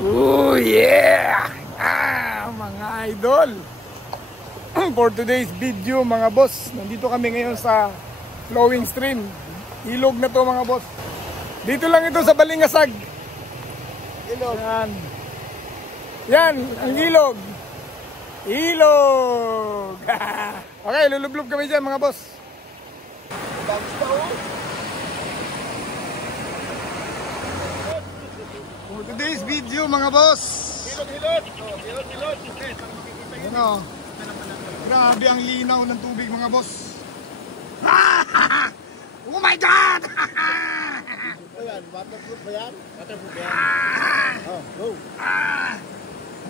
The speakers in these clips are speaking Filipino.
Oh yeah! Mga idol, for today's video mga boss, nandito kami ngayon sa flowing stream. Ilog na to mga boss. Dito lang ito sa Balingasag. Ilog. Yan ang ilog. Ilog. Okay, lulublob kami dyan mga boss. For today's video mga boss. Hilod. Ano? Grabe ang linaw ng tubig mga boss. Oh my God! Ayan, waterproof ba yan? Waterproof ba yan? Oh, go!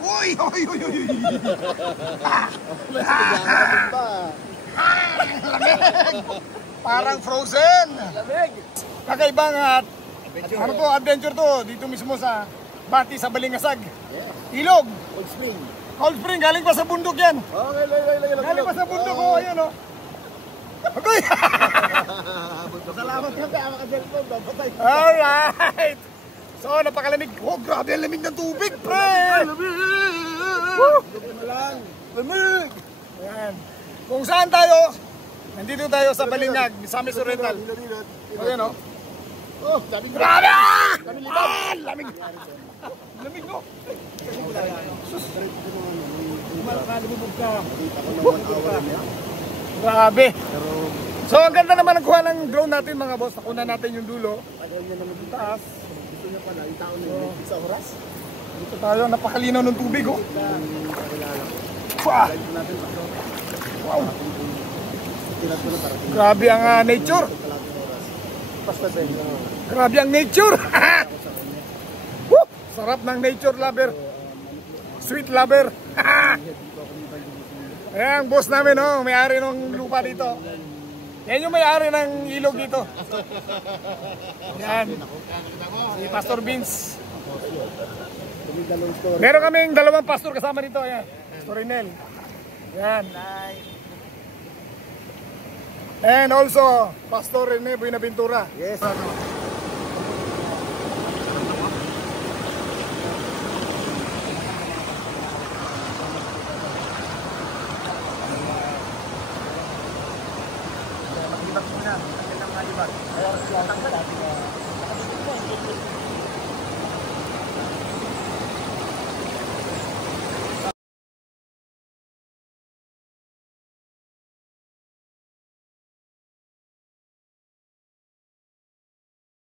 Uy! Parang frozen! Lamig! Kakaibang ano to, adventure to, dito mismo sa Bati sa Balingasag. Ilog! Cold spring. Cold spring, galing pa sa bundok yan. Okay, Galing pa sa bundok ko, ayun o. Okay! Salamat ka, kaya maka-cellphone, papatay. Alright! So, napakalamig. Oh, grabe ang lamig ng tubig, pre! Lamig! Ayan. Kung saan tayo, nandito tayo sa Balingag, Misamis Oriental. Ayan o. Oh, sabi ko. Grabe! Sabi litaw. Lamig! Lamig no? Grabe! So, ang ganda naman ang kuha ng drone natin mga boss. Nakuha natin yung dulo. Tagal niya naman yung taas. Gusto niya pala, yung tao na yun. Sa oras. Dito tayo, napakalinaw ng tubig oh. Wow! Grabe ang nature. Grabe ang nature. Woo! Sarap ng nature lover. Sweet lover. Ayan, boss namin oh, may-ari ng lupa dito. Yan yung may-ari ng ilog dito. Yan. Si Pastor Vince. Meron kaming dalawang pastor kasama dito. Ayan. Pastor Rinel. Yan. And also, Pastor Rene Buenaventura. Yes.